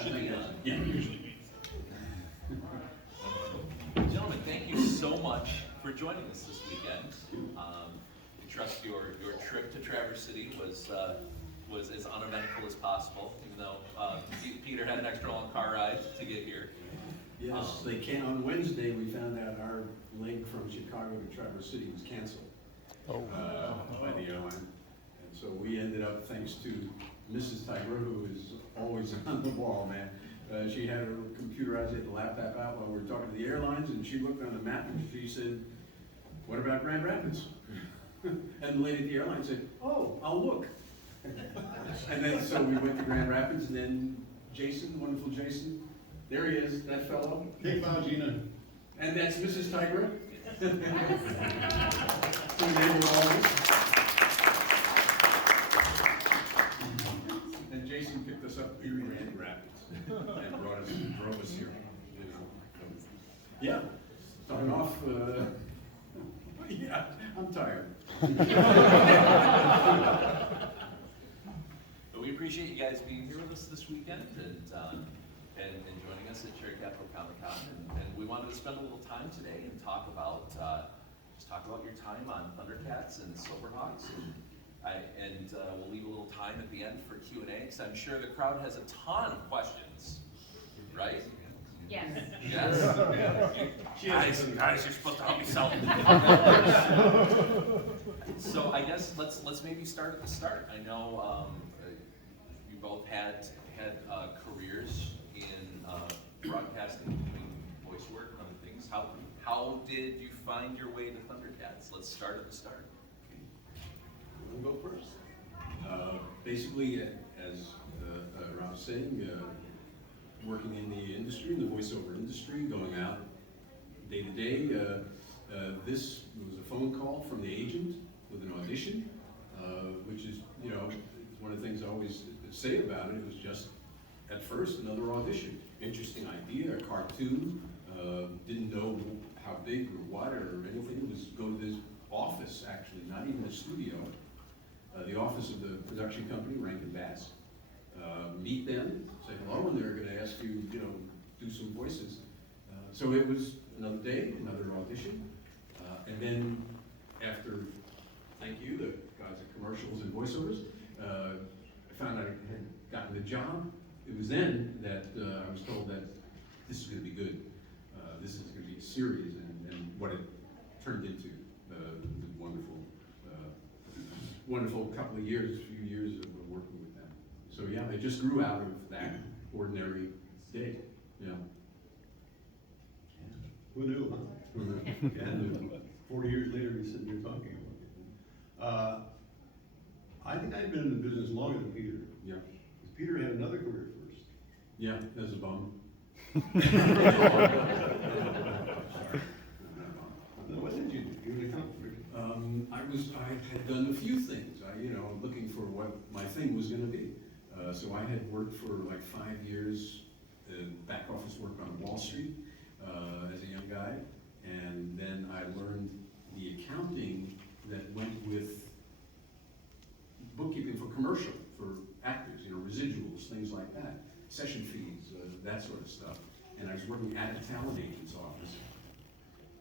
Should be on. Yeah, usually. Gentlemen, thank you so much for joining us this weekend. We trust your trip to Traverse City was as uneventful as possible, even though Peter had an extra long car ride to get here. Yes, they can. On Wednesday, we found out our link from Chicago to Traverse City was canceled by the airline. And so we ended up, thanks to Mrs. Tygra, who is always on the ball, man. She had her computerized the laptop out while we were talking to the airlines, and she looked on the map and she said, "What about Grand Rapids?" And the lady at the airline said, "Oh, I'll look." And then so we went to Grand Rapids, and then Jason, wonderful Jason, there he is, that fellow. Hey, Gina. And that's Mrs. Tygra. So we named all this. And Jason picked us up here in Grand Rapids and drove us here. You know. Yeah, starting off. Yeah, I'm tired. But we appreciate you guys being here with us this weekend and joining us at Cherry Capital Comic-Con. And we wanted to spend a little time today and talk about your time on Thundercats and Silverhawks. And we'll leave a little time at the end for Q&A, because I'm sure the crowd has a ton of questions, right? Yes. Yes? Guys, you're supposed to help me sell them. So I guess let's maybe start at the start. I know you both had careers in broadcasting, doing voice work and other things. How did you find your way to Thundercats? Let's start at the start. You want to go first? Basically, as Rob was saying, working in the industry, in the voiceover industry, going out day to day. This was a phone call from the agent with an audition, which is, you know, one of the things I always say about it. It was just, at first, another audition. Interesting idea, a cartoon. Didn't know how big or what or anything. It was go to this office, actually, not even a studio. The office of the production company, Rankin Bass. Meet them, say hello, and they're going to ask you, you know, do some voices. So it was another day, another audition, and then after, thank you, the guys at commercials and voiceovers, I found I had gotten the job. It was then that I was told that this is going to be good. This is going to be a series, and what it turned into, the wonderful couple of years, few years of working with them. So yeah, it just grew out of that ordinary day. Yeah. Who knew, huh? And 40 years later, we're sitting here talking about it. I think I'd been in the business longer than Peter. Yeah. Peter had another career first. Yeah, that's a bum. What did you do? You were an accountant. I had done a few things. Looking for what my thing was going to be. So I had worked for like 5 years, back office work on Wall Street as a young guy, and then I learned the accounting that went with bookkeeping for commercial, for actors, residuals, things like that, session fees, that sort of stuff. And I was working at a talent agent's office,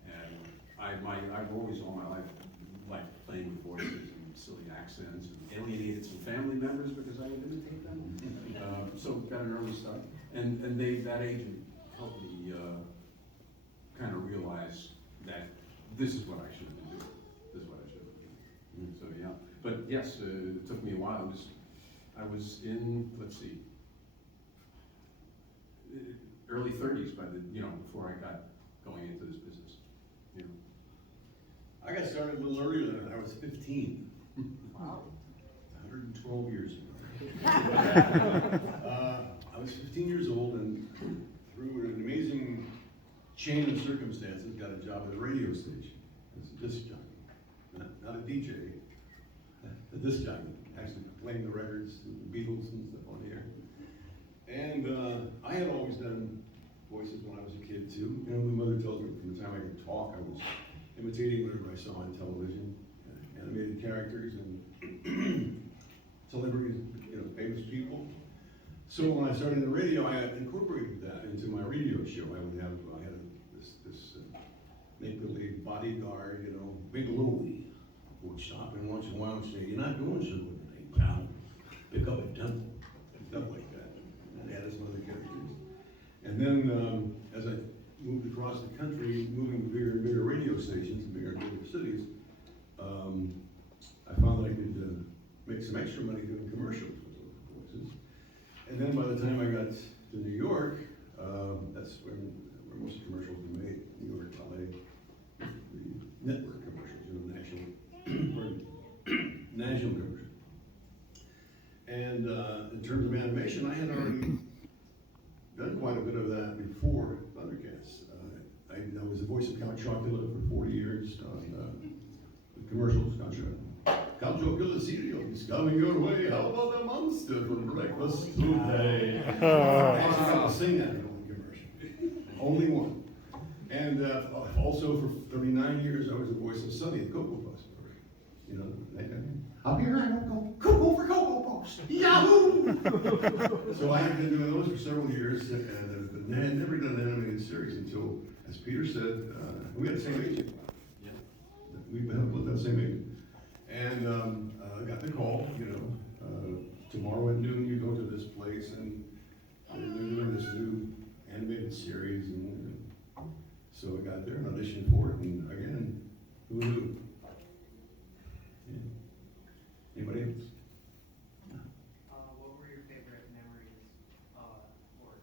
and I've always all my life liked playing with voices and silly accents, and alienated some family members because I would imitate them. So got an early start, and that agent helped me kind of realize that this is what I should have been doing. This is what I should have been doing. So yeah, but yes, it took me a while. I was in, let's see, early 30s by the before I got going into this business. I got started a little earlier than that. I was 15. Wow. 112 years ago. I was 15 years old, and through an amazing chain of circumstances, got a job at a radio station as a disc jockey. Not a DJ, a disc jockey, actually playing the records, the Beatles and stuff on the air. And I had always done voices when I was a kid too. My mother tells me from the time I could talk, I was imitating whatever I saw on television, animated characters and celebrities, famous people. So when I started in the radio, I incorporated that into my radio show. I had this make-believe bodyguard, you know, Big Louie, who would stop in once in a while and say, "You're not doing so good today, pal. Pick up a tempo," and stuff like that. And I added some other characters. And then as I moved across the country, moving to bigger and bigger radio stations, bigger and bigger cities, I found that I could make some extra money doing commercials with those voices. And then by the time I got to New York, that's where most commercials were made, New York, LA, the network commercials, you know, national commercials. And in terms of animation, I had already done quite a bit of that before Thundercats. I was the voice of Count Chocula for 40 years on the commercials. Count Chocula cereal is coming your way. How about a monster for breakfast today? I actually got to sing that in one commercial. Only one. And also for 39 years, I was the voice of Sonny, the Cocoa Puffs. You know, that guy. Up here I go, Cocoa for Cocoa Puffs. Yahoo! So I have been doing those for several years, and I had never done an animated series until, as Peter said, we had the same agent. Yeah. We have both that same agent. And I got the call, you know, tomorrow at noon you go to this place, and they're doing this new animated series, and so I got there and auditioned for it, and again, who knew? Yeah. Anybody else? What were your favorite memories or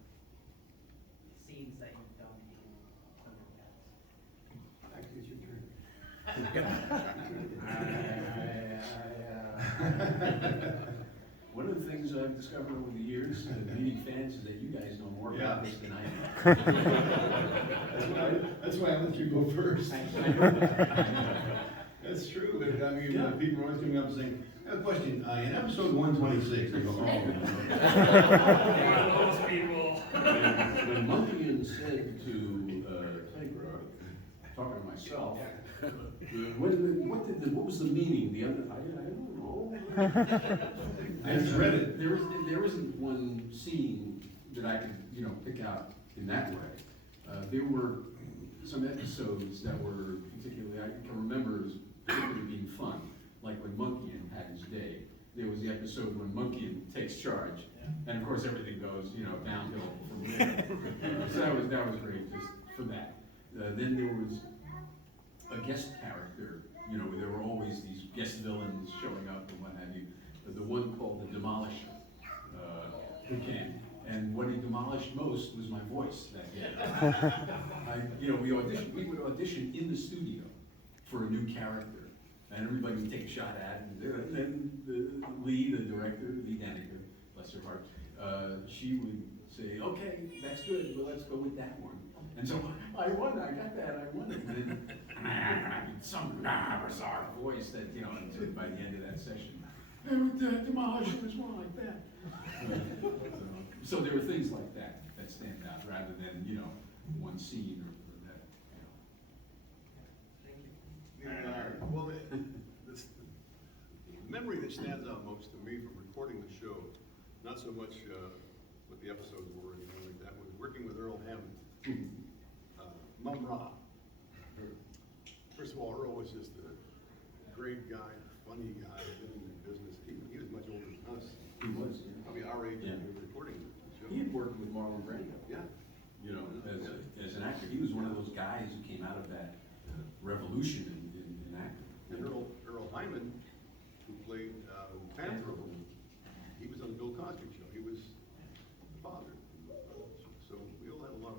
scenes that you've done in Thundercats? Actually, it's your turn. One of the things I've discovered over the years, meeting fans, is that you guys know more about this than I do. That's why I let you go first. That's true. I mean, Yeah. people are always coming up and saying, "I have a question. In episode 126, they go, oh, Those people. When Monkian said to Tygra, talking to myself, what was the meaning? I don't know. I just read it. There isn't one scene that I could, you know, pick out in that way. There were some episodes that were particularly, I can remember as particularly being fun. Like when Monkian had his day. There was the episode when Monkian takes charge. And of course everything goes, you know, downhill from there. So that was great just for that. Then there was a guest character, you know, there were always these guest villains showing up and what have you. The one called the Demolisher, who came. And what he demolished most was my voice that day. We would audition in the studio for a new character. And everybody would take a shot at it. And then the director, Lee Daniker, bless her heart, she would say, "Okay, that's good, well, let's go with that one." And so, I won, I got that, I won it. And then some bizarre voice that, you know, until by the end of that session, "And the Demolisher was more like that." So there were things like that that stand out rather than, you know, one scene or that, you know. Well, the memory that stands out most to me from recording the show, not so much what the episodes were or anything like that, was working with Earl Hammond. Mum Ra. First of all, Earl was just a great guy, funny guy, been in the business. He was much older than us. He was, yeah. Probably our age Yeah. when we were recording the show. He had worked with Marlon Brando. Yeah. You know, as an actor, he was one of those guys who came out of that revolution in acting. And Earl Hyman, who played Panther, he was on the Bill Cosby show. He was the father. So we all had a lot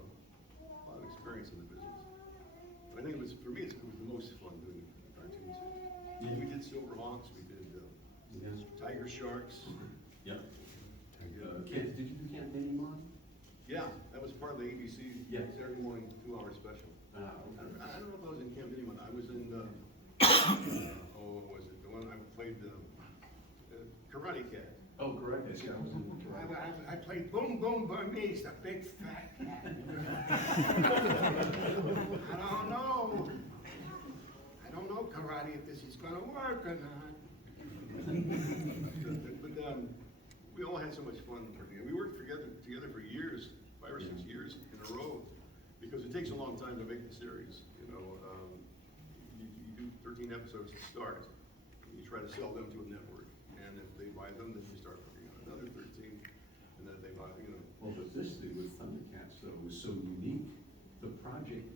of experience in the business. But I think for me, it was the most fun doing cartoons. Yeah. We did Silverhawks, we did Tiger Sharks. Yep. Did you do Camp Newman? Yeah, that was part of the ABC Yeah. Saturday morning 2-hour special. Okay. I don't know if I was in Camp Newman. I was in, what was it? The one I played, Karate Cat. Oh, correct, yes, I was in Karate. I played Boom Boom Burmese, the big fat cat. I don't know karate if this is gonna work or not. But we all had so much fun working. We worked for takes a long time to make the series, you know. You do 13 episodes to start, and you try to sell them to a network, and if they buy them, then you start working on another 13, and then if they buy, you know. Well, but this thing with Thundercats, though, was so unique. The project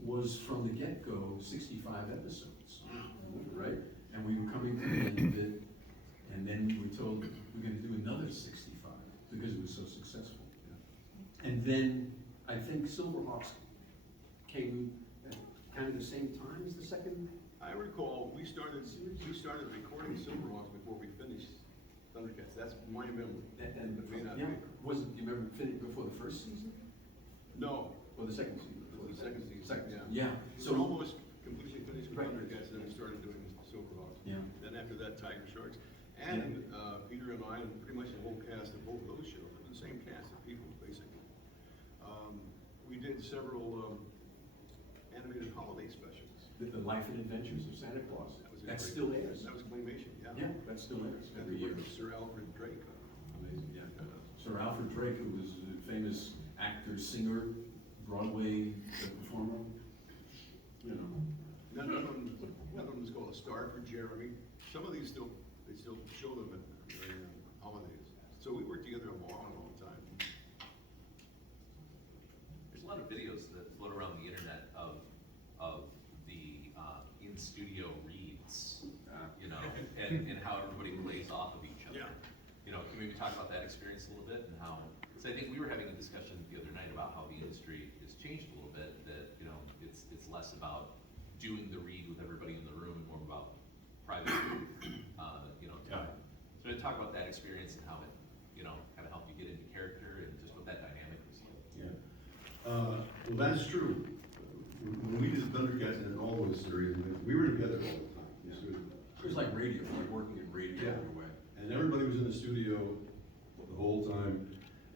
was from the get-go 65 episodes, right? And we were coming to the end of it, and then we were told we're gonna do another 65 because it was so successful. And then I think Silverhawks came at kind of the same time as the second. I recall, we started recording Silverhawks before we finished Thundercats. That's my memory. And It may not yeah, be. was it, do you remember finished before the first season? No, Or the second season? it was the second season. Second, Yeah. yeah. So we're almost completely finished with Right. Thundercats, and then we started doing Silverhawks. Yeah. Then after that, Tiger-Sharks. And Peter and I, and pretty much the whole cast of both of those shows, the same cast of people, basically. We did several animated holiday specials. The Life and Adventures of Santa Claus. That great. still airs. That was claymation, yeah. Yeah, that still airs And every we year. worked with Sir Alfred Drake. Amazing, yeah. Sir Alfred Drake, who was a famous actor, singer, Broadway performer, you know. None of them is called A Star for Jeremy. Some of these they still show them during holidays. So we worked together a long time. There's a lot of videos that float around the internet of the in-studio reads, you know, and how everybody plays off of each other. Yeah. You know, can we maybe talk about that experience a little bit and how, because I think we were having a discussion the other night about how the industry has changed a little bit, that, you know, it's less about doing the read with everybody in the room and more about private, you know, time. So to talk about that experience and how it, you know, kind of helped you get into character and just what that dynamic was like. Yeah. Well, that's true. When we did Thundercats and all those series, we were together all the time. It was like radio, like working in radio Yeah. in a way. And everybody was in the studio the whole time,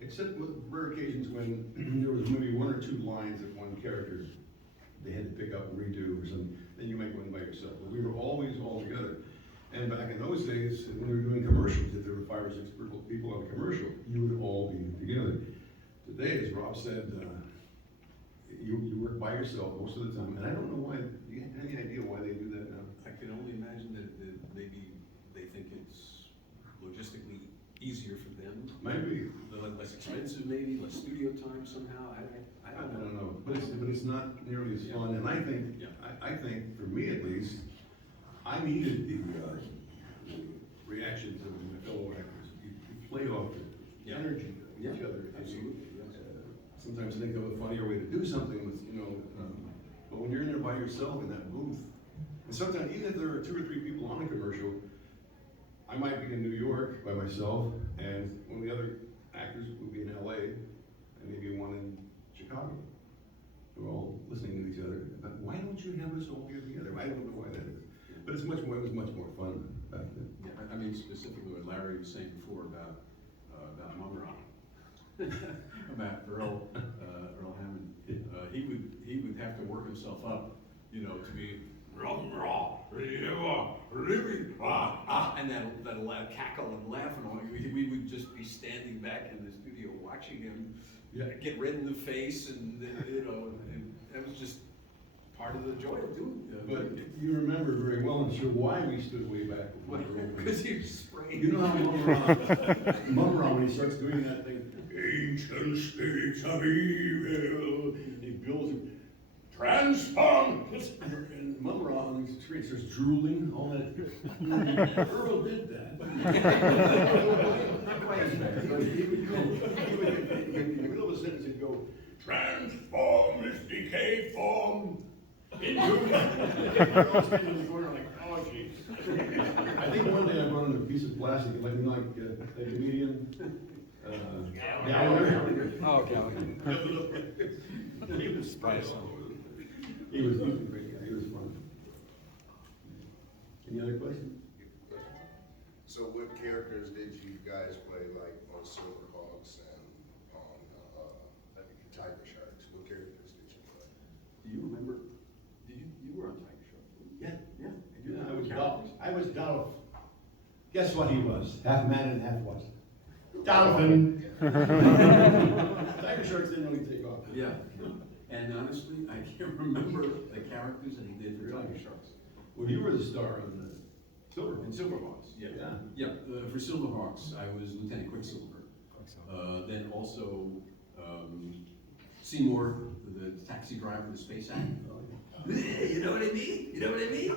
except with rare occasions when there was maybe one or two lines that one character they had to pick up and redo or something, then you might go in by yourself. But we were always all together. And back in those days, when we were doing commercials, if there were 5 or 6 people on a commercial, you would all be together. Today, as Rob said, you work by yourself most of the time, and I don't know why. Do you have any idea why they do that now? I can only imagine that maybe they think it's logistically easier for them. Maybe. Less expensive, maybe, less studio time somehow, I I don't know. don't know, but it's not nearly as fun, and I think, Yeah. I think, for me at least, I needed the reactions of my fellow actors. You play off the Yeah. energy of each Yeah, other. absolutely, yes. Sometimes think of a funnier way to do something with, you know, but when you're in there by yourself in that booth, and sometimes, even if there are 2 or 3 people on a commercial, I might be in New York by myself, and one of the other actors would be in LA, and maybe one in Chicago. We're all listening to each other. But why don't you have us all here together? I don't know why that is. But it was much more fun back then. Yeah, I mean, specifically what Larry was saying before about Mumra, about Earl Hammond. He would have to work himself up, you know, to be and that loud cackle and laugh and all. We would just be standing back in the studio watching him get red in the face, and you know, and that was just part of the joy of doing it. But you remember very well, I'm sure, why we stood way back. Because he was spraying. You know how Mumra, when he starts doing that thing, ancient spirits of evil, he builds him, transform, and Mumra on the screen starts drooling, all that. Earl did that. Not quite as bad, but he would go, in the middle of a sentence, he'd go, transform this decayed form into. We're all standing in the corner like, oh jeez. I think one day I brought in a piece of plastic, like a comedian. Gallagher. Oh, Gallagher. He was great. He was great guy. He was fun. Any other questions? So what characters did you guys play, like on Silverhawks and on Tiger-Sharks? What characters did you play? Do you remember? You were on Tiger-Sharks? Yeah. Yeah. I was Dolph. Guess what he was? Half man and half what? Dolphin. Tiger-Sharks didn't really take off. Yeah. And honestly, I can't remember the characters that he did for Tiger Sharks. Well, you were the star on the Silver. And Silverhawks, yeah. Yeah. Yeah, for Silverhawks, I was Lieutenant Quicksilver. Then also, Seymour, the taxi driver, the space actor. You know what I mean? You know what I mean?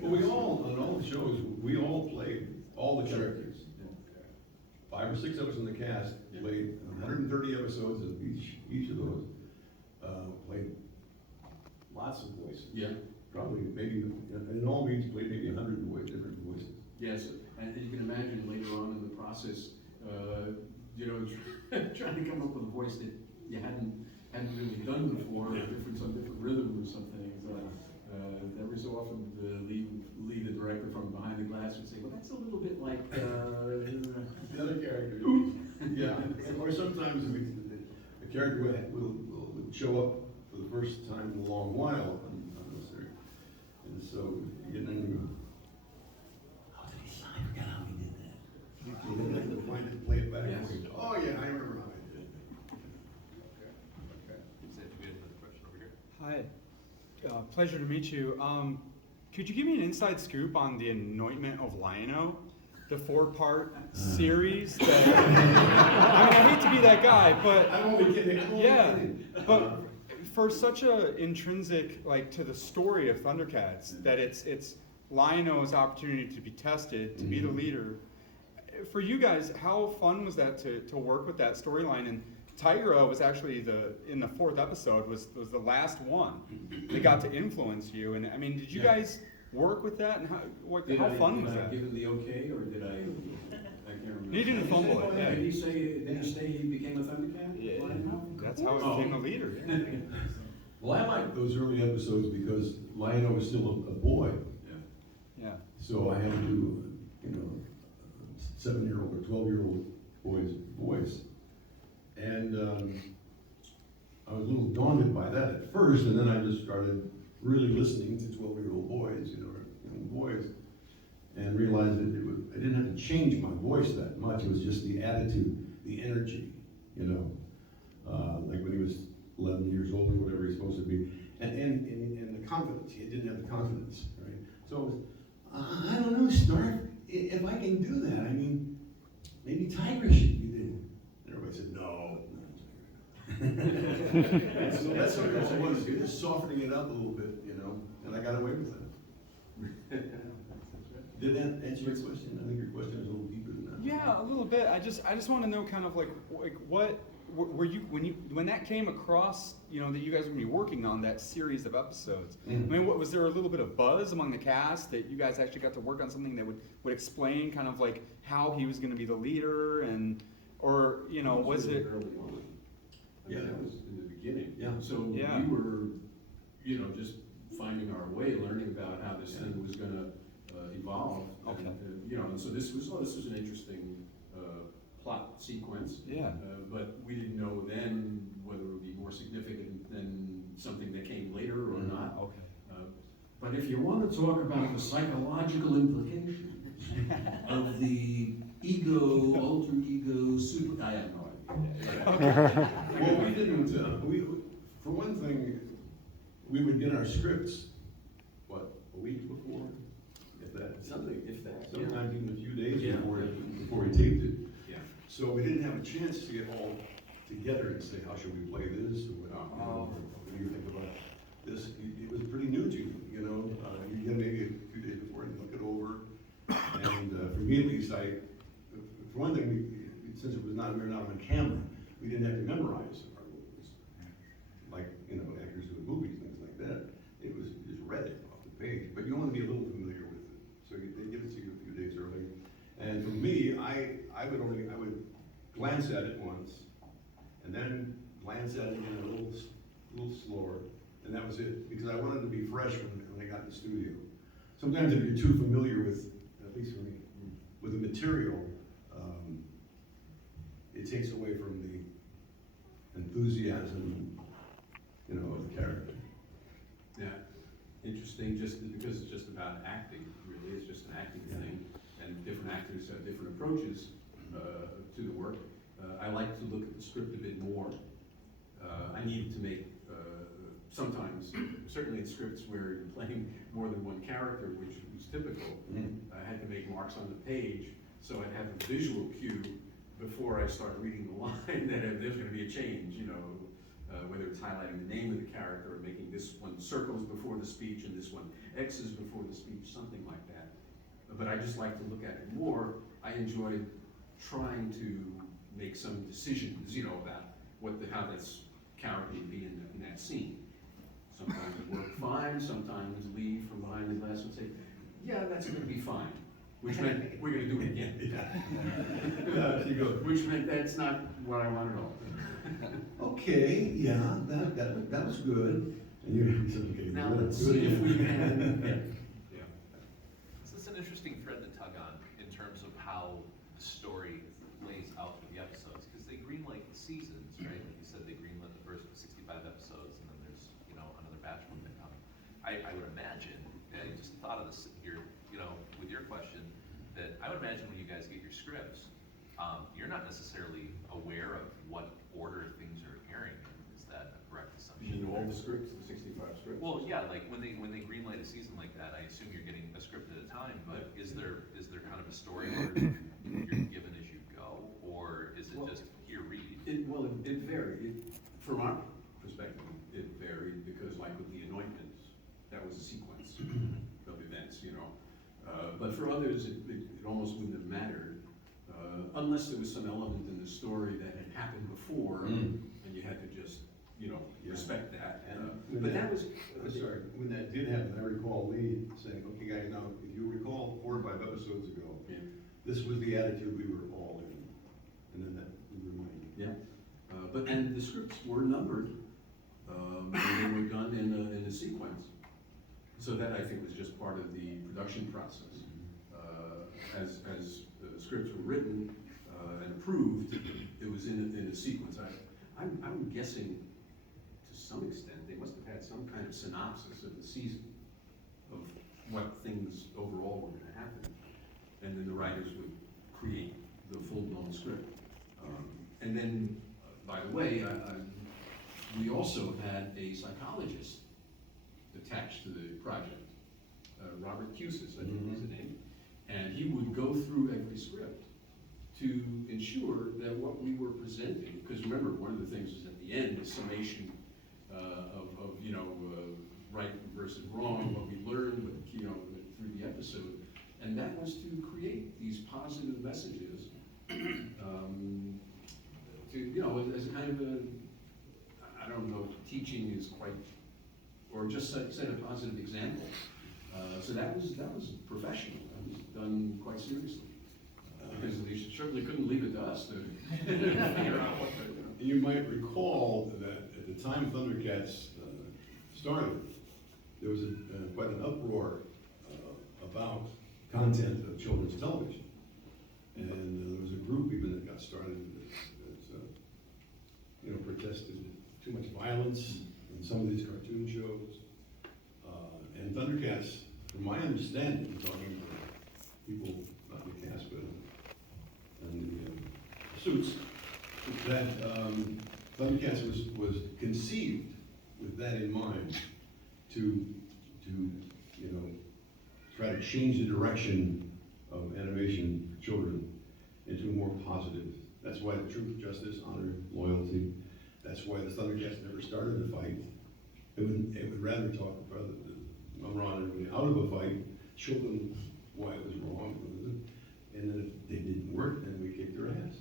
Well, we all, on all the shows, we all played all the characters. 5 or 6 of us in the cast played 130 episodes of each of those. Played lots of voices. Yeah. Probably, maybe, in all we each played maybe 100 different voices. Yes, and you can imagine later on in the process, you know, trying to come up with a voice that you hadn't really done before, some different rhythm or something. So, every so often, the director from behind the glass would say, "Well, that's a little bit like The other character. Yeah, or sometimes the character would show up for the first time in a long while on the series. And so you get into, how did he sound? I forgot how he did that. You then have to find it, play it back. Yes. Oh yeah, I remember how he did it. Okay. Said we had another question over here. Hi, pleasure to meet you. Could you give me an inside scoop on the anointment of Lion-O, the 4-part series? That, I mean, I hate to be that guy, but I'm only kidding. yeah, but for such a intrinsic to the story of Thundercats, that it's Lion-O's opportunity to be tested, to be the leader. For you guys, how fun was that to work with that storyline? And Tygra was actually in the 4th episode was the last one that got to influence you. And I mean, did you guys work with that? And how fun was that? Did I give him the okay, or did I can't remember. He didn't fumble it. Yeah. Did he say he became a Thundercat? Yeah. That's how he became a leader. Yeah. Well, I liked those early episodes because Lion-O was still a boy. Yeah. So I had to do, a 7-year-old or 12-year-old boy's voice. And I was a little daunted by that at first, and then I just started really listening to 12-year-old boys, young boys, and realized that I didn't have to change my voice that much. It was just the attitude, the energy, like when he was 11 years old or whatever he's supposed to be, and the confidence. He didn't have the confidence, right? So it was, I don't know, Stark, if I can do that, I mean, maybe Tigra should be there. And everybody said, no. So that's what it was, just softening it up a little bit, and I got away with that. Did that answer your question? I think your question is a little deeper than that. Yeah, a little bit. I just want to know kind of like what were you when that came across, that you guys were gonna be working on that series of episodes. Mm. I mean, was there a little bit of buzz among the cast that you guys actually got to work on something that would explain kind of like how he was going to be the leader, or was it? Early on. Yeah. That was in the beginning. Yeah. So Yeah. we were, just finding our way, learning about how this thing was gonna evolve. Okay. And, and so this was an interesting plot sequence. Yeah. But we didn't know then whether it would be more significant than something that came later or not. Okay. But if you want to talk about the psychological implications of the ego, alter ego, super, I have no idea. Well, we didn't, for one thing, we would get our scripts, a week before? If that. Something, if that. Sometimes even a few days Yeah. before we taped it. Yeah. So we didn't have a chance to get all together and say, how should we play this, or what do you think about this? It was pretty new to you, you get maybe a few days before and look it over. And for me at least, for one thing, since we were not on camera, we didn't have to memorize our movies. Like, actors doing movies, things like that. It was, you just read it off the page, but you want to be a little familiar with it. So they give it to you a few days early. And for me, I would glance at it once, and then glance at it again a little slower, and that was it, because I wanted to be fresh when I got in the studio. Sometimes if you're too familiar with, at least for me, with the material, it takes away from the enthusiasm, of the character. Yeah, interesting, just because it's just about acting, really, it's just an acting thing, and different actors have different approaches to the work. I like to look at the script a bit more, I needed to make, sometimes, certainly in scripts where you're playing more than one character, which was typical, I had to make marks on the page, so I'd have a visual cue before I start reading the line that there's gonna be a change, you know, whether it's highlighting the name of the character or making this one circles before the speech and this one X's before the speech, something like that. But I just like to look at it more. I enjoyed trying to make some decisions, you know, about how this character would be in that scene. Sometimes it worked fine, sometimes Lee from behind the glass would say, yeah, that's gonna be fine. Which meant, we're gonna do it again. Yeah, you go. Which meant that's not what I want at all. Okay, yeah, that was good. And you said, okay, Now good, let's good. see if we can, yeah. This is an interesting thread to tug on in terms of how the story lays out for the episodes, because they greenlight the seasons, right? Like you said, they greenlit the first 65 episodes, and then there's, you know, another batch when they come. I would imagine, and I just thought of this here, you know, with your question, that I would imagine when you guys get your scripts, you're not necessarily aware of what order things are airing in. Is that a correct assumption? You know, all the scripts, the 65 scripts? Well, yeah, like when they greenlight a season like that, I assume you're getting a script at a time, but is there kind of a story order you're given as you go, or is it just here read? It varied. From our perspective, it varied because like with the anointments, that was a sequence of events, you know. But for others, it almost wouldn't have mattered unless there was some element in the story that had happened before and you had to just, you know, respect that. But that was, I'm sorry, when that did happen, I recall Lee saying, okay guys, now, if you recall 4 or 5 episodes ago, yeah. this was the attitude we were all in. And then that we reminded. Yeah, and the scripts were numbered, and they were done in a sequence. So that I think was just part of the production process. As scripts were written and approved, it was in a sequence. I'm guessing to some extent they must have had some kind of synopsis of the season of what things overall were going to happen, and then the writers would create the full-blown script. And then, by the way, we also had a psychologist attached to the project, Robert Cusis, I think was the name, and he would go through every script to ensure that what we were presenting, because remember, one of the things is at the end, the summation of you know, right versus wrong, what we learned, you know, through the episode, and that was to create these positive messages, to, you know, as a kind of a, I don't know if teaching is quite, or just set a positive example. So that was professional. That was done quite seriously. Because they certainly couldn't leave it to us to figure out what to do. You might recall that at the time Thundercats started, there was quite an uproar about content of children's television. And there was a group even that got started that you know, protested too much violence in some of these cartoon shows. And Thundercats, from my understanding, talking to people, not in the cast, but in the suits, that Thundercats was conceived with that in mind to you know, try to change the direction of animation for children into a more positive. That's why the truth, justice, honor, loyalty. That's why the Thundercats never started a fight. It would rather talk about Ron everybody out of a fight, show them why it was wrong, and then if they didn't work, then we kicked their ass.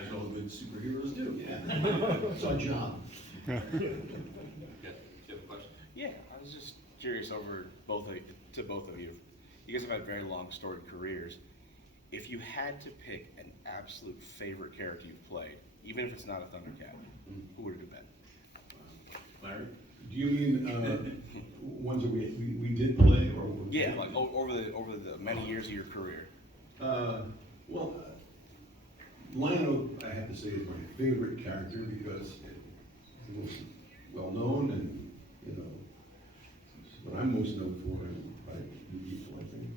As all good superheroes do. Yeah, it's our job. Yeah, do you have a question? Yeah, I was just curious to both of you. You guys have had very long storied careers. If you had to pick an absolute favorite character you've played, even if it's not a Thundercat, who would it have been? Larry? Do you mean ones that we did play, or? Yeah, like over the many years of your career. Well, Lion-O, I have to say, is my favorite character because it's the most well-known, and, you know, what I'm most known for, and by the people, I think.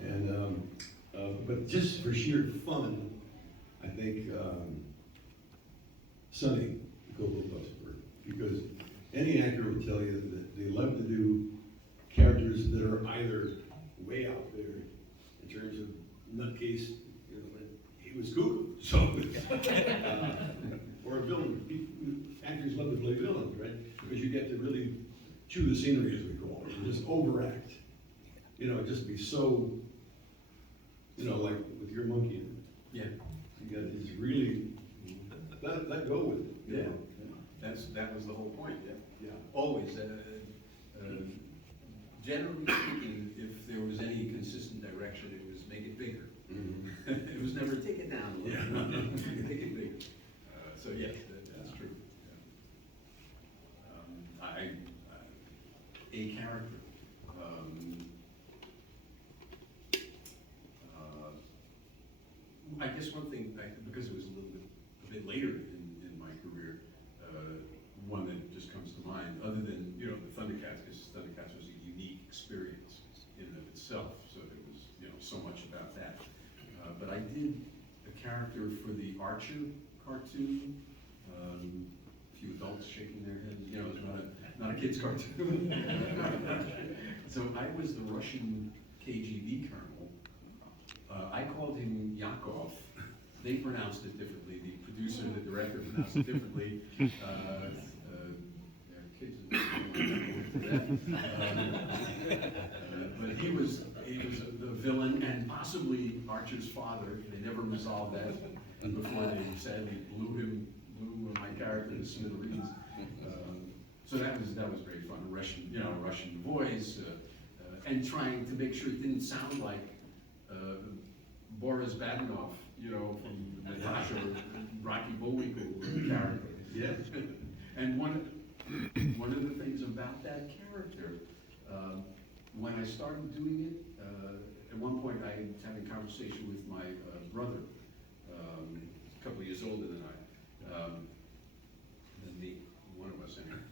And, but just for sheer fun, I think Sonny goes because any actor will tell you that they love to do characters that are either way out there in terms of nutcase, you know, and he was cuckoo, so or a villain. Actors love to play villains, right? Because you get to really chew the scenery, as we call it, and just overact. You know, just be so, you know, like with your monkey in it. Yeah. You got to just really let go with it. You Yeah. know? That was the whole point, yeah. Yeah. Always, generally speaking, if there was any consistent direction, it was make it bigger. Mhm. It was never take it down a little, Yeah. make it bigger. So yes, that's true. Yeah. A character. I guess one thing, because it was a bit later in my career, one that just comes to mind, other than, you know, the Thundercats, because Thundercats was a unique experience in and of itself, so there was, you know, so much about that. But I did a character for the Archer cartoon, a few adults shaking their heads, you know, it's not a kid's cartoon. So I was the Russian KGB colonel. I called him Yakov. They pronounced it differently. The producer and the director pronounced it differently. Kids but he was the villain and possibly Archer's father. They never resolved that before they sadly blew my character to smithereens. So that was great fun. Russian voice, and trying to make sure it didn't sound like Boris Badenov, you know, from Natasha, Rocky Bullwinkle character. Yeah. And one of the things about that character, when I started doing it, at one point I was having a conversation with my brother, a couple of years older than one of us anyway.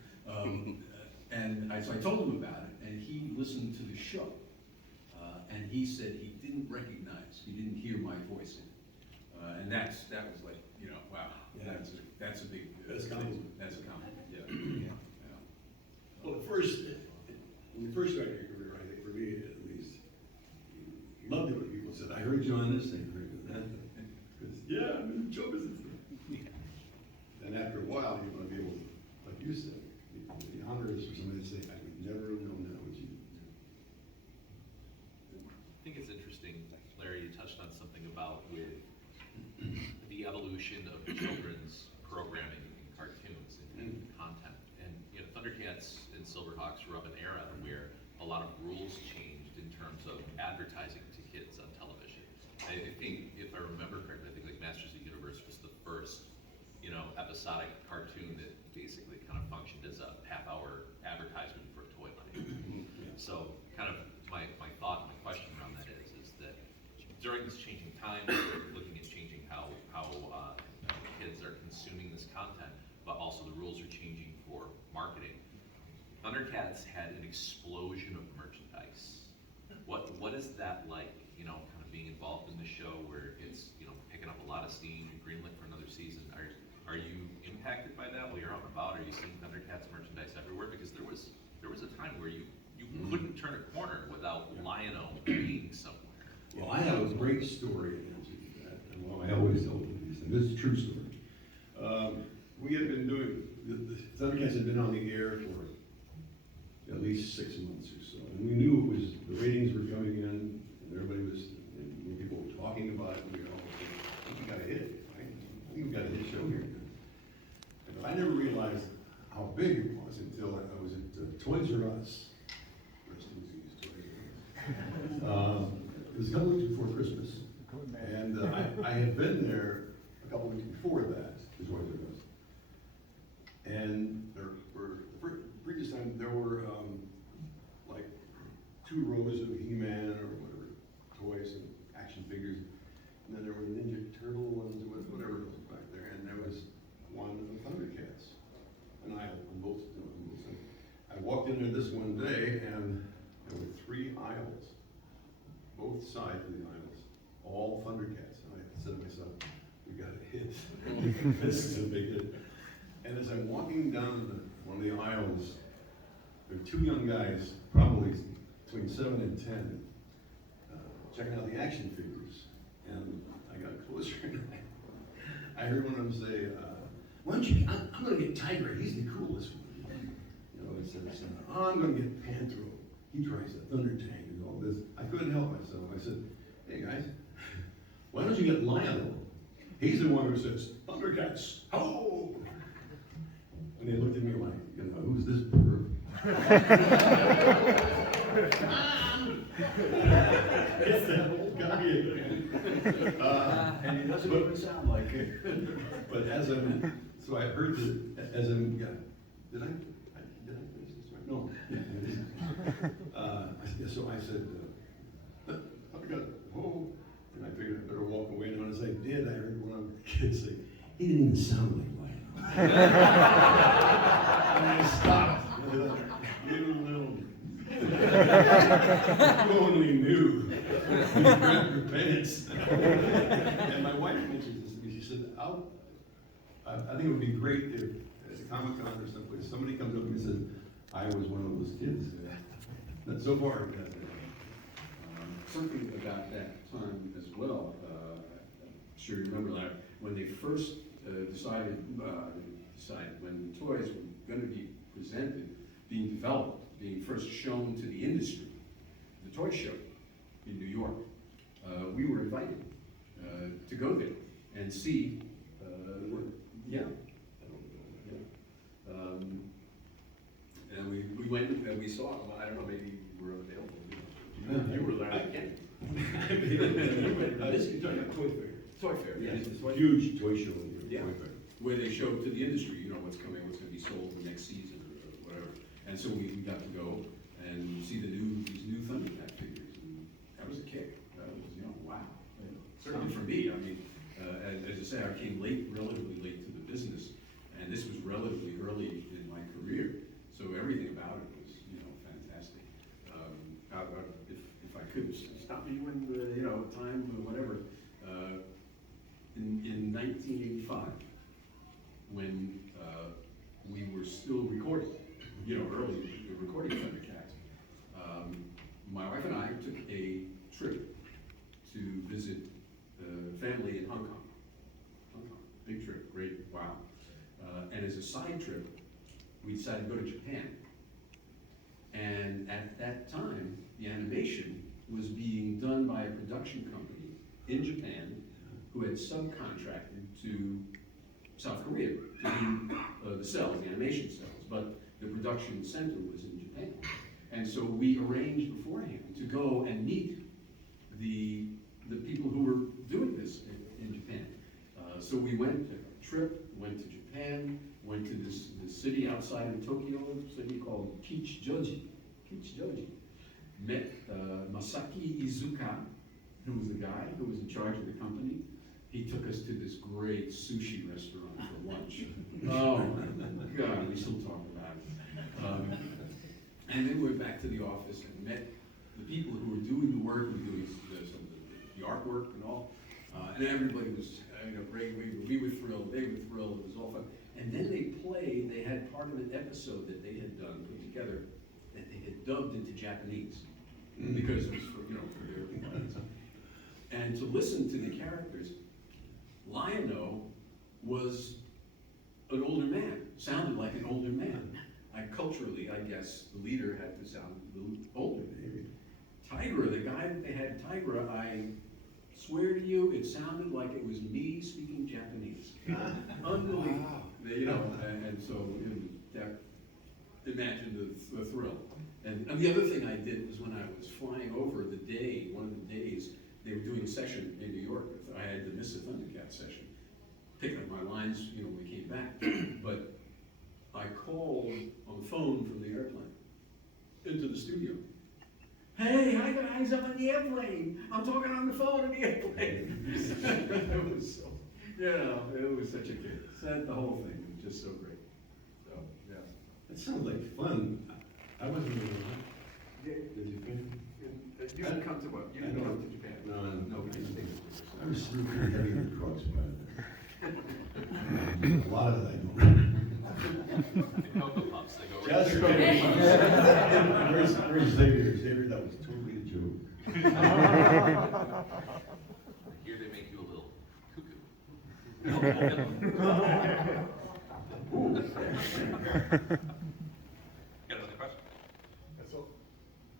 So I told him about it, and he listened to the show, and he said he didn't hear my voice in it, and that was like, you know, wow, Yeah. that's a big That's a compliment. That's a compliment. Yeah. Yeah. Well, when you first started your career, I think for me at least, you loved it when people said, "I heard you on this thing, I heard you on that thing." Because yeah, I'm in the show business. And after a while, you're going to be able to, like you said, the honor is for somebody to say, "I would never have known that was you." I think it's interesting, Larry, you touched on something about with the evolution of children's programming and cartoons and content. And, you know, Thundercats and Silverhawks were of an era where a lot of rules changed in terms of advertising to kids on television. I think, if I remember correctly, I think like Masters of the Universe was the first, you know, episodic cartoon that basically kind of functioned as a half-hour advertisement for a toy line. So kind of my thought and my question around that is that during this changing time, we're looking at changing how kids are consuming this content, but also the rules are changing for marketing. Thundercats had an explosion of merchandise. What is that like, you know, kind of being involved in the show where it's, you know, picking up a lot of steam, greenlit for another season? Are you impacted by that while you're out and about? Are you seeing Thundercats merchandise everywhere? Because there was a time where you couldn't turn a corner without Lion-O being somewhere. Well, I have a great story in answer to that, and well, I always tell these things. This is a true story. We had been doing, the Thundercats had been on the air for at least 6 months or so, and we knew it was, the ratings were coming in, and everybody was, and people were talking about it, and we all, I think we got a hit, right? I think we got a hit show here. And I never realized how big it was until I was at Toys R Us. Rest in peace, Toys R Us. It was a couple weeks before Christmas, and I had been there a couple weeks before that, is what it was. And there were, the previous time, there were like 2 rows of He-Man or whatever, toys and action figures, and then there were Ninja Turtle ones, whatever was back there, and there was one of the Thundercats, an aisle on both sides. I walked in there this one day, and there were 3 aisles. Both sides of the aisles, all Thundercats. And I said to myself, we got a hit. This is a big hit. And as I'm walking down one of the aisles, there are two young guys, probably between 7 and 10, checking out the action figures. And I got closer and I heard one of them say, why don't you, I'm gonna get Tygra, he's the coolest one. You know, it says, oh, I'm gonna get Panthro, he drives a Thunder Tank and all this. I couldn't help myself. I said, hey guys, why don't you get Lion-O? He's the one who says, Thundercats, ho! And they looked at me like, you know, who's this perv? It's that old guy again. And he doesn't even sound like it. But as I'm, so I heard that, as I'm, yeah, did I finish this right? No. So I said, I got, whoa. And I figured I better walk away. And as I did, I heard one of the kids say, he didn't even sound like Lion. And I stopped. Little. Who only knew. You grabbed your pants. And my wife mentioned this to me. She said, I think it would be great if at a Comic-Con or someplace, somebody comes up and says, I was one of those kids. But so far, Something about that time as well, I'm sure you remember that, when they first decided when the toys were going to be presented, being developed, being first shown to the industry, the toy show in New York, we were invited to go there and see, and we went and we saw it. Well, I don't know, maybe you were available. You were there. I can't. This is talking about Toy Fair. Toy Fair, yeah. huge toy show. Yeah, where they show to the industry, you know, what's coming, what's going to be sold the next season or whatever. And so we got to go and see these new Thundercat figures, and that was a kick. That was, you know, wow. Certainly for me, I mean, as I say, I came relatively late to the business, and this was relatively early in my career. So everything about it was, you know, fantastic. If I could stop you when, you know, time or whatever. In 1985, when we were still recording, you know, early recording Thundercats, my wife and I took a trip to visit family in Hong Kong. Big trip, great, wow. And as a side trip, we decided to go to Japan. And at that time, the animation was being done by a production company in Japan who had subcontracted to South Korea to do the cells, the animation cells, but the production center was in Japan. And so we arranged beforehand to go and meet the people who were doing this in Japan. So we went, took a trip, went to Japan, went to this city outside of Tokyo, a city called Kichijoji. Met Masaki Izuka, who was the guy who was in charge of the company. He took us to this great sushi restaurant for lunch. Oh my God, we still talk about it. And then we went back to the office and met the people who were doing the work, who were doing some of the artwork and all. And everybody was having a great week. We were thrilled, they were thrilled, it was all fun. And then they had part of an episode that they had done, put together, that they had dubbed into Japanese. Because it was for their audience. And to listen to the characters, Lion-O was an older man, sounded like an older man. Culturally, I guess, the leader had to sound a little older. Tygra, the guy that they had, Tygra, I swear to you, it sounded like it was me speaking Japanese. Unbelievable. Wow. And so imagine the thrill. And the other thing I did was when I was flying over one of the days, they were doing a session in New York. I had to miss a Thundercat session. Pick up my lines, when we came back. But I called on the phone from the airplane into the studio. Hey, hi guys, I'm on the airplane. I'm talking on the phone on the airplane. It was so, it was such a kick. The whole thing was just so great. So, yeah. It sounds like fun. I wasn't really Did you come to what? You didn't come to Japan? No. No. I was through pretty heavy with drugs, but a lot of it I don't. The Cocoa Puffs, they go right Just through. Where's Xavier? Xavier, that was totally a joke. Here they make you a little cuckoo. Got another question? So,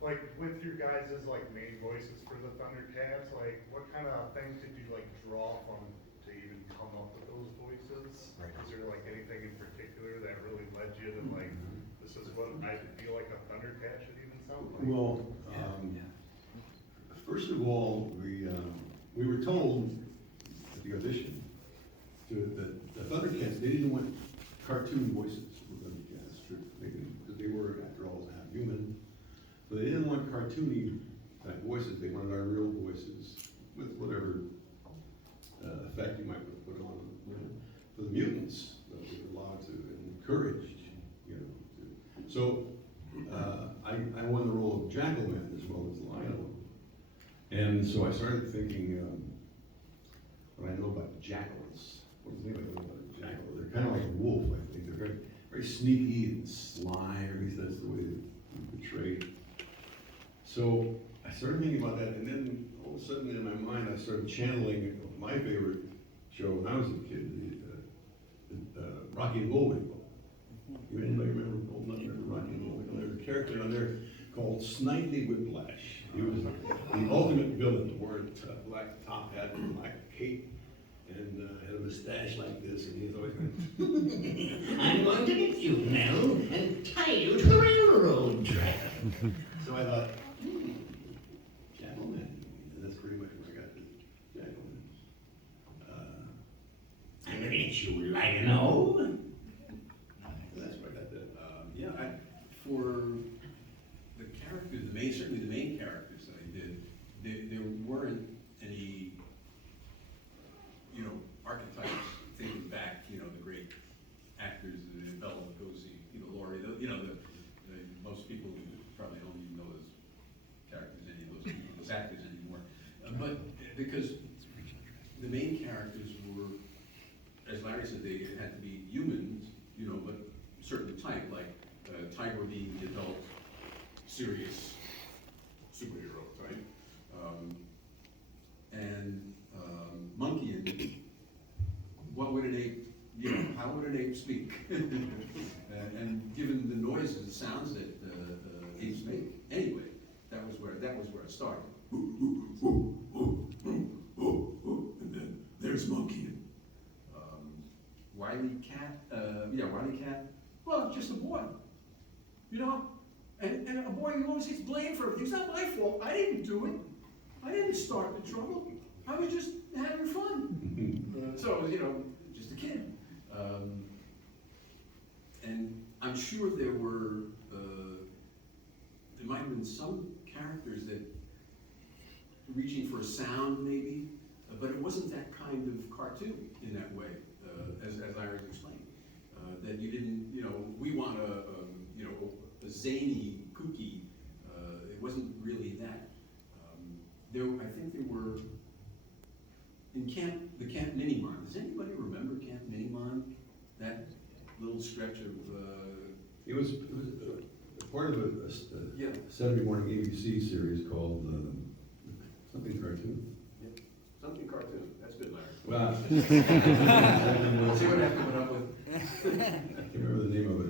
like, with your guys' like main voices for the Thundercats, like, what kind of things did you like draw from to even come up with those voices? Right. Is there like anything in particular that really led you to like, this is what I feel like a Thundercat should even sound like? Well, first of all, we were told at the audition that the Thundercats, they didn't want cartoon voices for Thundercats, because they were, after all, half human. So they didn't want cartoony type voices, they wanted our real voices with whatever effect you might put on them. You know. For the mutants, we were allowed to, and encouraged, you know. So I won the role of Jackalman as well as Lion-O. And so I started thinking, what I know about jackals. What do you think I know about a jackal? They're kind of like a wolf, I think. They're very, very sneaky and sly, or at least that's the way they're portrayed. So I started thinking about that, and then all of a sudden in my mind I started channeling my favorite show when I was a kid, the Rocky and Bullwinkle. You anybody remember old enough to remember Rocky and Bullwinkle? There's a character on there called Snidely Whiplash. He was the ultimate villain, wore a black top hat and a black cape, and had a mustache like this, and he was always going, I'm going to get you now and tie you to the railroad track. So I thought, Jackalman, and that's pretty much where I got the Jackalman. I'm going to get you, Lion-O. That's where I got that. For the characters, certainly the main characters that I did, there weren't any, archetypes, thinking back, the great actors, Bela Lugosi, Laurie, most people probably don't even know those characters, any of those people, those actors anymore. But because the main characters were, as Larry said, they had to be humans, but certain type, like Tygra being the adult, serious superhero type, and Monkian. What would an ape? How would an ape speak? And given the noises, the sounds that apes make, anyway, that was where it started. And then there's Monkian. Wilykat. Well, just a boy, and a boy who always gets blamed for everything. It's not my fault. I didn't do it. I didn't start the trouble. I was just having fun. So, just a kid. And I'm sure there might have been some characters that reaching for a sound maybe, but it wasn't that kind of cartoon in that way, as Larry explained. That you didn't, we want a zany, kooky, it wasn't really that. I think there were, in the Camp Minimon. Does anybody remember Camp Minimon? That little stretch of, It was part of a Saturday morning ABC series called something cartoon. something cartoon. That's good, Larry. Well, See what I have coming up with? I can't remember the name of it.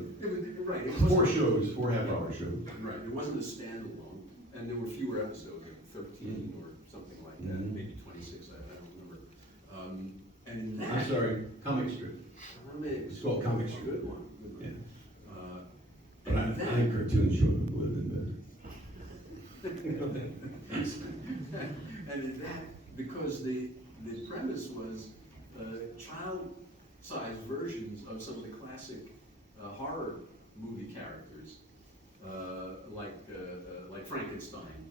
Right. It Four wasn't- shows, 4 half-hour shows. Right, it wasn't a standalone, and there were fewer episodes, like 13 or something like that, Mhm. maybe 26, I don't remember. And that. I'm sorry, comic strip. Comics. It's called comic strip. Good one. Yeah. But And I that. think cartoon show would have been And in that, because the premise was child-sized versions of some of the classic horror movie characters, like Frankenstein,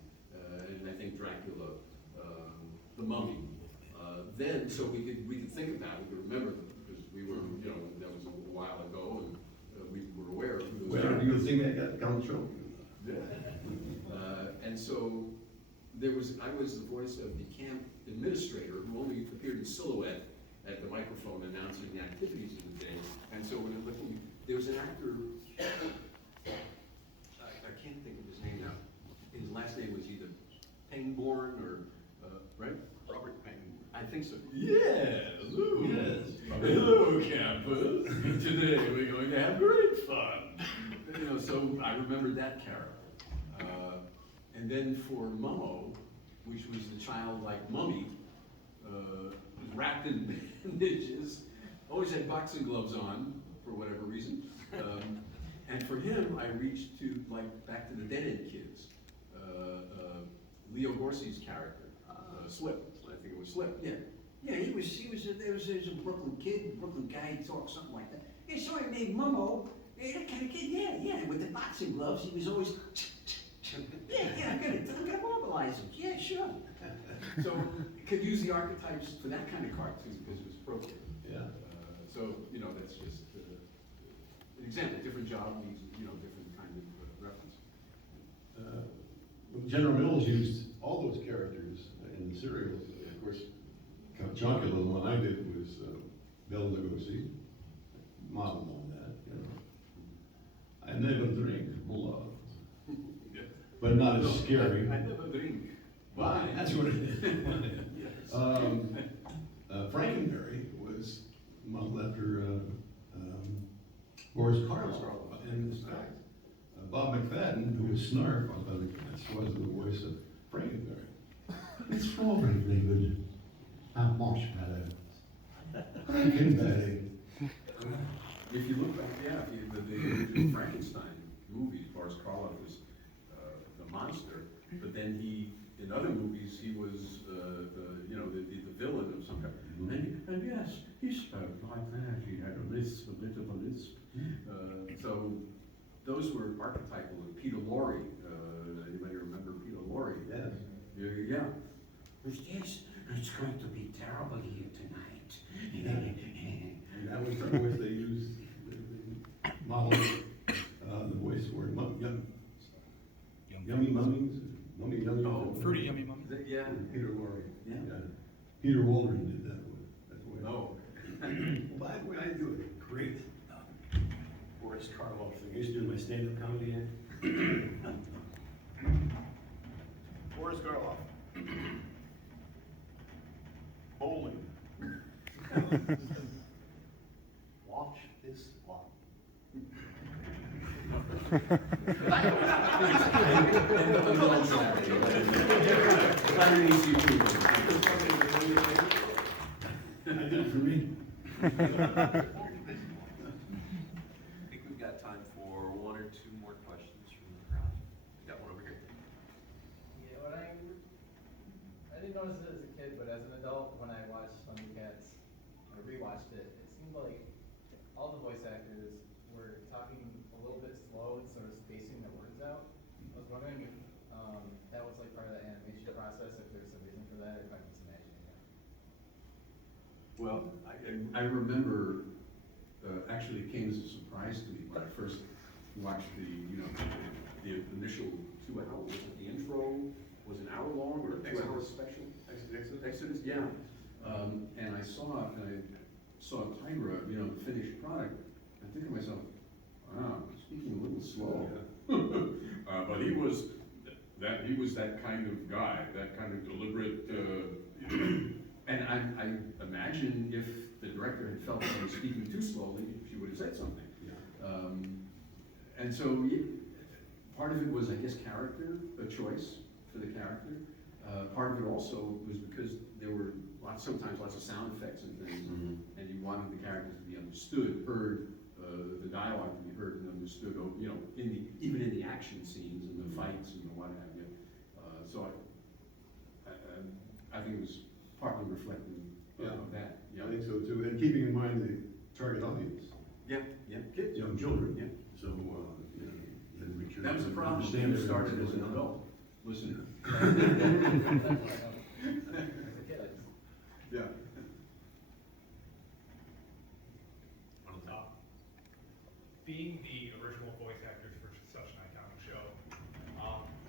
and I think Dracula, the Mummy. Then, so we could think about it, we could remember them, because we were, that was a while ago, and we were aware of who those Well, do you think that got the count show? Yeah. And so I was the voice of the Camp administrator who only appeared in silhouette at the microphone announcing the activities of the day. And so when I'm looking, there was an actor, I can't think of his name now. His last name was either Pangborn or, right? Robert Pangborn. I think so. Yes. Ooh. Yes. Hello, campus. Today we're going to have great fun. You know, so I remembered that character. And then for Momo, which was the childlike mummy, was wrapped in bandages, always had boxing gloves on for whatever reason. And for him, I reached to back to the Dead End Kids. Leo Gorsey's character, Slip. I think it was Slip. Yeah. Yeah, he was a Brooklyn kid, Brooklyn guy, he talked something like that. Yeah, so I made Momo, that kind of kid, yeah, with the boxing gloves, he was always, I'm gonna mobilize him, yeah, sure. So could use the archetypes for that kind of cartoon because it was appropriate. Yeah. So, you know, that's just an example. Different job needs, you know, different kind of reference. General Mills used all those characters in the serials. Of course, Count Chocula, the one I did was Bela Lugosi, modeled on that, you know. I never drink blood, but not as scary. I never drink wine. That's what it is. Yes. Frankenberry was modeled after Boris Karloff. And in fact, Bob McFadden, who was Snarf on Thundercats, was the voice of Frankenberry. It's strawberry flavored, marshmallow. Frankenberry. If you look back, the original Frankenstein movies, Boris Karloff was the monster, but then in other movies, he was the villain of some kind. And yes, he spoke like that. He had a lisp, a bit of a lisp. So those were archetypal. Peter Lorre, anybody remember Peter Lorre? Yes. Yeah. Who's this? It's going to be terrible here tonight. And that was the voice they used, modeled the voice for Yummy Mummies, Mummy Yummy. Oh, Fruity Yummy Mummy. Yeah. Peter Lorre. Yeah. Peter Waldron did that one. That's the way. Oh. Well, by the way, I do a great Boris Karloff thing. I used to do my stand-up comedy act. Boris Karloff. Bowling. Watch this lot. I did it for me. I think we've got time for one or two more questions from the crowd. We got one over here. Yeah, I didn't notice it as a kid, but as an adult, when I watched Thundercats, I rewatched it, it seemed like all the voice actors were talking a little bit slow and sort of spacing their words out. I was wondering if that was like part of the animation process, if there's a reason for that, if I'm just imagining it. Well, I remember, actually it came as a surprise to me when I first watched the initial 2 hours. The intro was an hour long or a 2 hour special? Exodus, yeah. And I saw Tygra, the finished product. I think to myself, wow, speaking a little slow. But he was that kind of guy, that kind of deliberate, and I imagine if the director had felt that he was speaking too slowly, she would have said something. And so part of it was, I guess, character, a choice for the character. Part of it also was because there were sometimes lots of sound effects and things, and you wanted the characters to be understood, heard, the dialogue to be heard and understood, even in the action scenes and the fights and the what have you. So I think it was partly reflecting of that. I think so too, and keeping in mind the target audience. Yeah, kids. Young children. Yeah. So, you had to make sure. That was the you problem. understand You started as everything an that's going on. adult. Listen. That's what I know. As a kid, I just Yeah. Being the original voice actors for such an iconic show,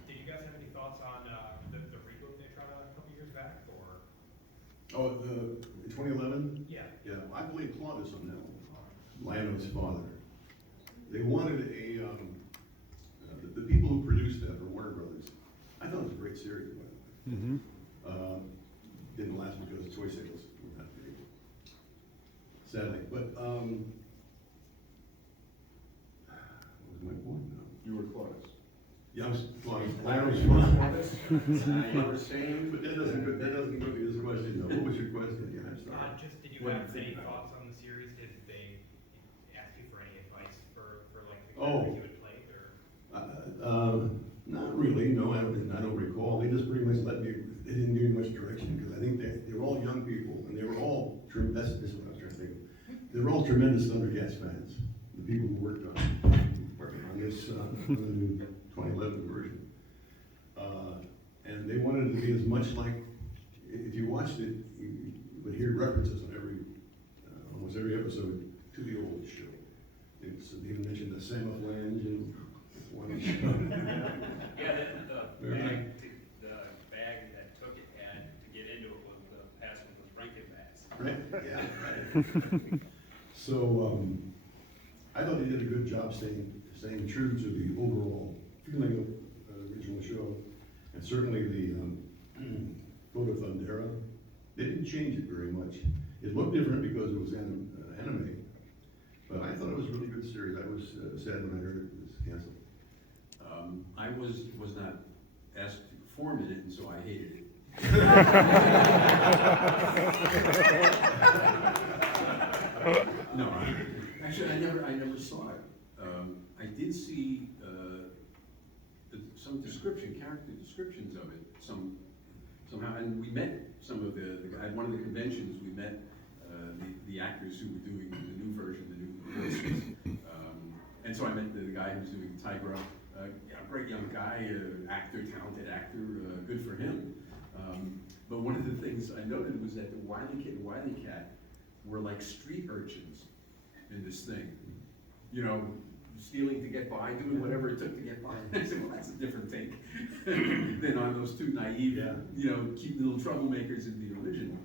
did you guys have any thoughts on the reboot they tried out a couple years back, or Oh, the 2011? Yeah. Yeah, I played Claudius on that one, Lion-O's father. They wanted the people who produced that for Warner Brothers, I thought it was a great series, by the way. Mm-hmm. Didn't last because toy sales were not big, sadly. But, what was my point now? You were Claudius. Yeah, I was Claudius, Lion-O's father. You were saying, But that doesn't go to this question, though. What was your question? Yeah, I'm sorry. Just, did you What have do you any think about thoughts on the series? Did they ask you for any advice for like the Oh. characters you would play, or? Not really, no, I don't recall. They just pretty much they didn't give me much direction, because I think they were all young people, and they were all, that's what I was trying to think of. They were all tremendous Thundercats fans, the people who worked on this, 2011 version. And they wanted it to be as much like, if you watched it, you would hear references on almost every episode to the old show. They even mentioned the Samuel Lange and one show. Yeah, the bag that took it had to get into it was the password was Rankin Bass. Right, yeah. So, I thought they did a good job staying true to the overall feeling of the original show. And certainly the Photo Thundera, they didn't change it very much. It looked different because it was anime, but I thought it was a really good series. I was sad when I heard it was canceled. I was not asked to perform in it, and so I hated it. No, actually, I never saw it. I did see some character descriptions of it, somehow, and we met some of at one of the conventions, we met the actors who were doing the new version, the new voices. And so I met the guy who was doing Tygra, a great young guy, talented actor, good for him. But one of the things I noted was that the Wily Kid and Wily Cat were like street urchins in this thing. You know, stealing to get by, doing whatever it took to get by. I said, well, that's a different take than on those two naive, cute little troublemakers in the original.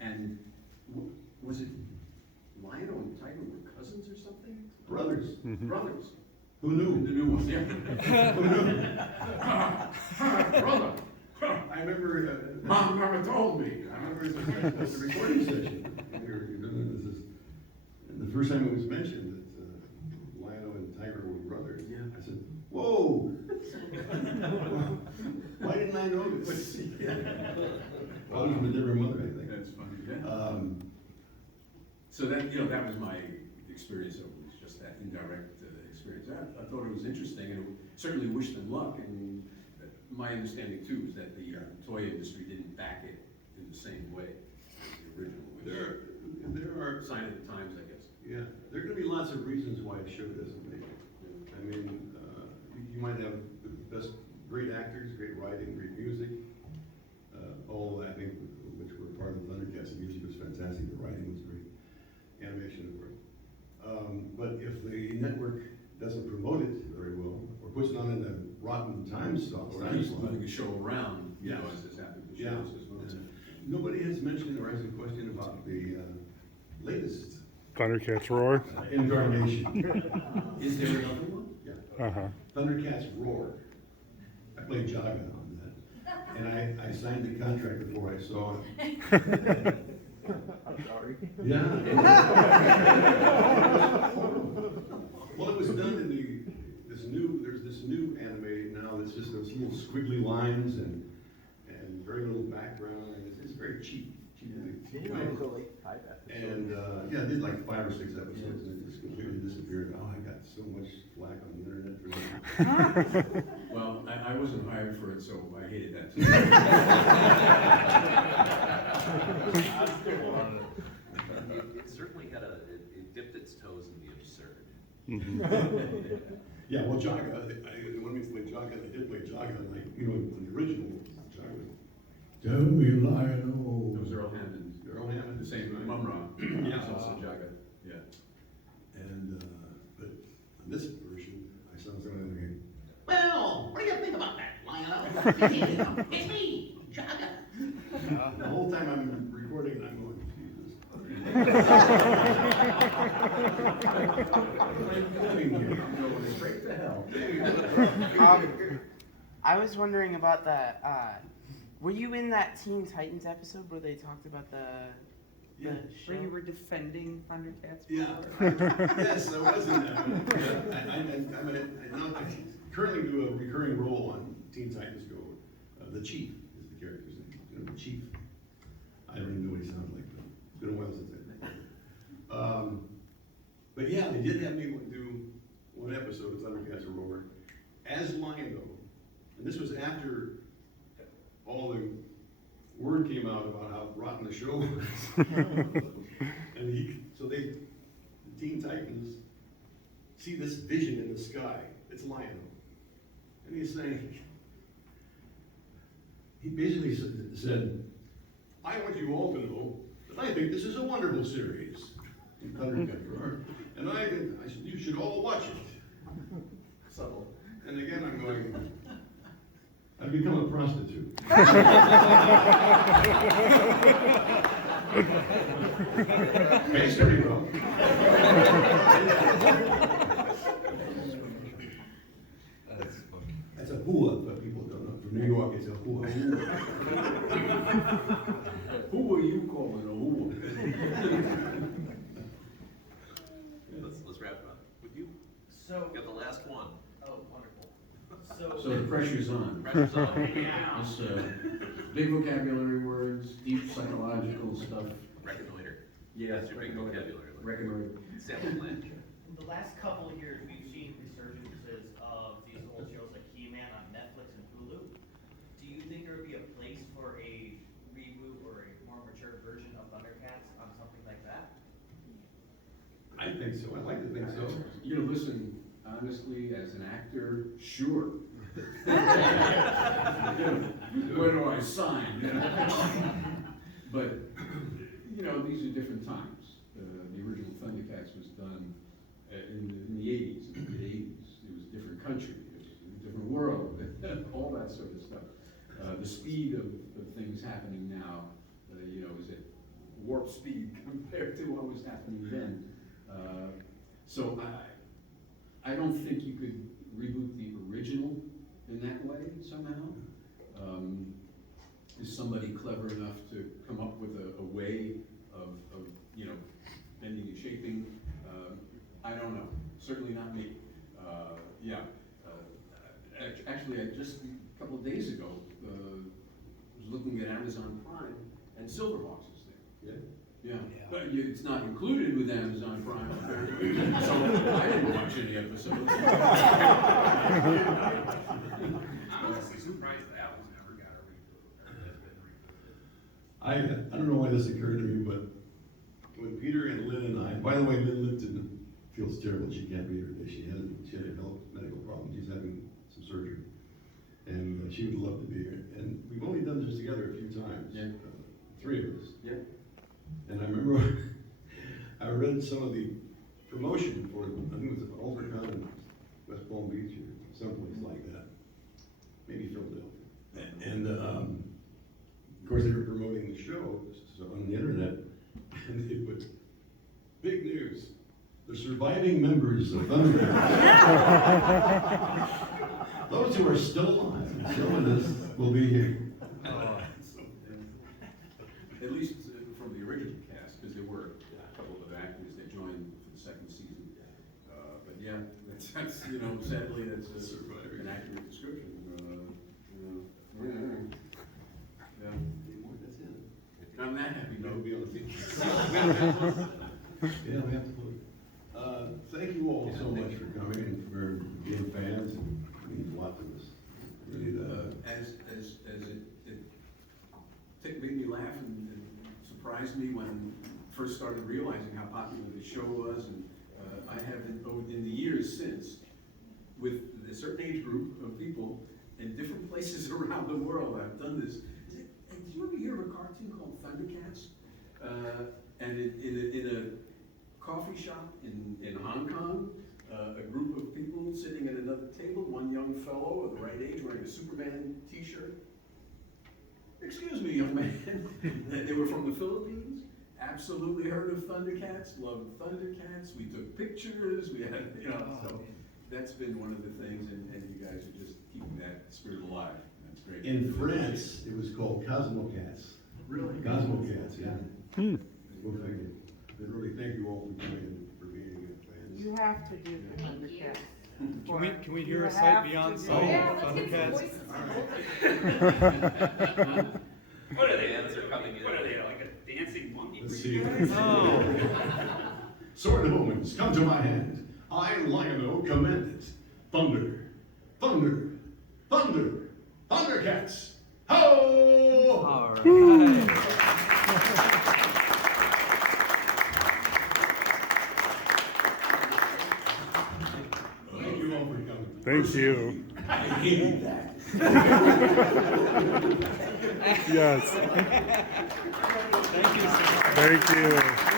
And was it Lion-O and Tygra were cousins or something? Brothers. Mm-hmm. Brothers. Who knew? The new ones, yeah. Who knew? Brother. I remember, Mom never told me. I remember at the recording session, and the first time it was mentioned that Lion-O and Tygra were brothers. Yeah. I said, whoa! Why didn't I know this? Well, from a different mother, I think. That's funny, yeah. So that was my experience of it, was just that indirect experience. I thought it was interesting, and certainly wish them luck. And my understanding too is that the toy industry didn't back it in the same way as the original. There are sign of the times, I guess. Yeah, there are going to be lots of reasons why a show doesn't make it. I mean, you might have the best, great actors, great writing, great music. All I think, which were part of the Thundercats, the music was fantastic, the writing was great, animation, of course. But if the network doesn't promote it very well, or puts it on in a rotten time slot, Or at least moving a show around, as this happened with yeah. shows as well. Nobody has mentioned or asked a question about the latest Thundercats Roar. incarnation. Is there another one? Yeah. Uh-huh. Thundercats Roar. I played Jaga on that, and I signed the contract before I saw it. I'm sorry. Yeah. Well, it was done in there's this new anime now that's just those little squiggly lines and very little background, and it's very cheap. And I did like 5 or 6 episodes, and it just completely disappeared. Oh, I got so much flack on the internet for that. Well, I wasn't hired for it, so I hated that too. It certainly had it dipped its toes in the absurd. Mm-hmm. Yeah, well, Jaga, when we played Jaga, they did play Jaga, like, on the original Jaga. Tell me, Lion-O. That was Earl Hammond. Earl Hammond. The same, right? Mumra. Yeah. It's also Jaga. Yeah. And, but on this version, I sound something like, well, what do you think about that, Lion-O? It's me, Jaga. The whole time I'm recording and I'm going, Jesus. I'm going straight to hell. I was wondering about the, were you in that Teen Titans episode where they talked about the show? Where you were defending Thundercats? Yeah. Yes, I was in that one. I currently do a recurring role on Teen Titans Go. The Chief is the character's name. You know, the Chief. I don't even know what he sounds like, but it's been a while since I but yeah, they did have me do one episode of Thundercats Roar as Lion-O. And this was after all the word came out about how rotten the show was. And the Teen Titans see this vision in the sky. It's Lion-O. And he's saying, he basically said, I want you all to know that I think this is a wonderful series. Thundercats. And I said, you should all watch it. Subtle. And again, I'm going, I've become a prostitute. Pays pretty well. That's a hua, but people don't know. From New York, it's a hua. Who are you calling a hua? Let's wrap it up with you. So. Got the last one. Oh, wonderful. So the pressure's on. Pressure's on. It's, big vocabulary words, deep psychological stuff. Reconnoiter. Yeah. That's your big vocabulary. Reconnoiter. Sample plan. The last couple of years, we've seen resurgences of these old shows like He-Man on Netflix and Hulu. Do you think there would be a place for a reboot or a more mature version of Thundercats on something like that? I think so. I like to think so. You know, listen, honestly, as an actor, sure. Where do I sign? But, you know, these are different times. The original Thundercats was done in the 80s, in the mid-80s. It was a different country, it was a different world, all that sort of stuff. The speed of things happening now, you know, is at warp speed compared to what was happening then. So I don't think you could reboot the original in that way somehow. Is somebody clever enough to come up with a way of you know, bending and shaping? I don't know. Certainly not me. Yeah. Actually, I just a couple of days ago was looking at Amazon Prime, and Silverhawks is there. Yeah. But it's not included with Amazon Prime, apparently. So I didn't watch any episodes. I'm honestly surprised that was never got a reboot, or has been rebooted. I don't know why this occurred to me, but when Peter and Lynn and I, by the way, Lynn Lipton feels terrible. She can't be here today. She had a medical problem. She's having some surgery. And she would love to be here. And we've only done this together a few times. Yeah. Three of us. Yeah. And I remember I read some of the promotion for, I think it was Ultracon in West Palm Beach or someplace like that. Maybe Philadelphia. And of course they were promoting the show so on the internet, and they put, big news, the surviving members of Thundercats. Those who are still alive and still with us will be here. At least from the original cast, because there were a couple of actors that joined for the second season. But yeah, that's you know, sadly, that's an accurate description. Yeah. That's it. I'm that happy. No, be on the feet. Yeah, we have to vote. Thank you all so much for coming and for being fans. It means a lot to us. Really, As it made me laugh and surprised me when I first started realizing how popular the show was, and I have in the years since, with a certain age group of people in different places around the world, I've done this. Did you ever hear of a cartoon called Thundercats? And in a coffee shop in Hong Kong, a group of people sitting at another table, one young fellow of the right age wearing a Superman t-shirt, excuse me, young man. They were from the Philippines, absolutely heard of Thundercats, loved Thundercats, we took pictures, we had, you know, so that's been one of the things, and you guys are just keeping that spirit alive. That's great. In France, it was called Cosmocats. Really? Cosmocats, yeah. Go figure. But really, thank you all for coming, for being fans. You have to do the Thundercats. Can we hear You a sight have beyond to do sight? it. Yeah, let's get some Thundercats? voices. What are they? Bands are coming in. What are they, like a dancing monkey? Let's see. Oh. Sword of omens, come to my hand. I, Lion-O, command it. Thunder, thunder, thunder, Thundercats. Ho! All right. Thank you all for coming. Thank you. I hated that. Yes. Thank you so much. Thank you.